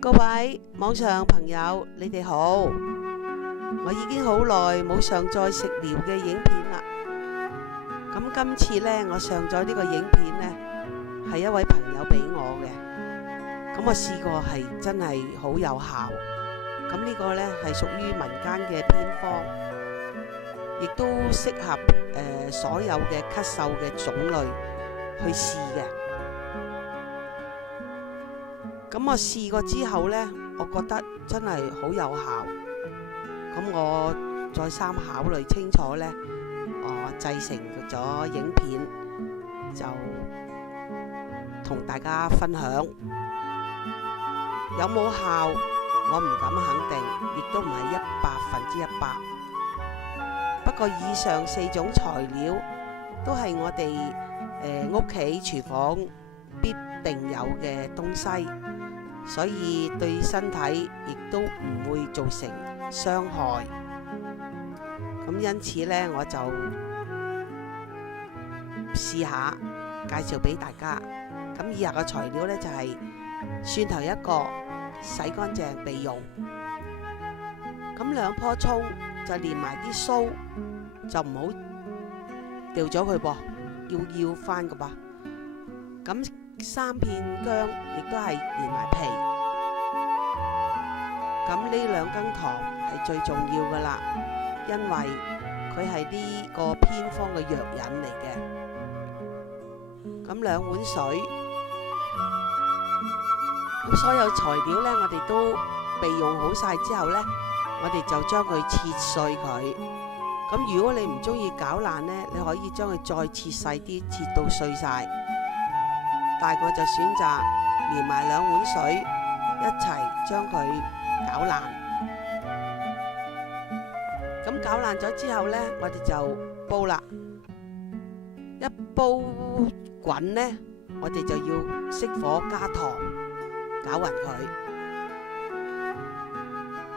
各位網上朋友，你哋好！我已經好耐冇上載食療嘅影片啦。咁今次呢，我上載呢個影片呢，係一位朋友俾我嘅。咁我試過係真係好有效。咁呢個呢，係屬於民間嘅偏方，亦都適合所有嘅咳嗽嘅種類去試嘅。咁我試過之後呢，我覺得真係好有效。咁我再三考慮清楚呢，我製成咗影片，就同大家分享。有冇效，我唔敢肯定，亦都唔係100%。不過以上4種材料都係我哋屋企廚房必定有嘅東西。所以對身體亦都唔會造成傷害。咁因此呢，我就試下介紹俾大家。咁以下嘅材料呢，就係蒜頭1個，洗乾淨備用。咁2棵蔥就連埋啲鬚，就唔好掉咗佢噃，要翻㗎噃。咁3片薑亦都係連埋皮。咁呢2羹糖係最重要噶啦，因為佢係呢個偏方嘅藥引嚟嘅。咁2碗水。咁所有材料呢，我哋都備用好晒之後呢，我哋就將佢切碎佢。咁如果你唔中意攪爛呢，你可以將佢再切細啲，切到碎晒。但係我就選擇連埋2碗水一齊將佢攪爛。咁攪爛咗之後呢，我哋就煲啦。一煲滾呢，我哋就要熄火加糖攪勻佢。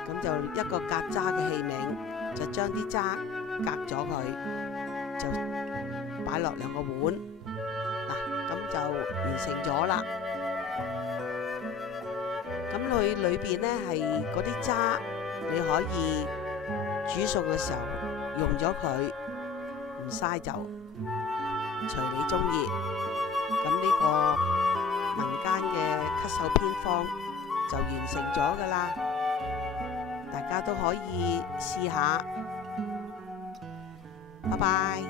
咁就一個隔渣嘅器皿，就將啲渣隔咗佢，就擺落2個碗。咁就完成咗啦。咁佢裏邊呢係嗰啲渣，你可以煮餸嘅時候用咗佢，唔嘥就隨你中意。咁呢個民間嘅咳嗽偏方就完成咗噶啦，大家都可以試下。拜拜。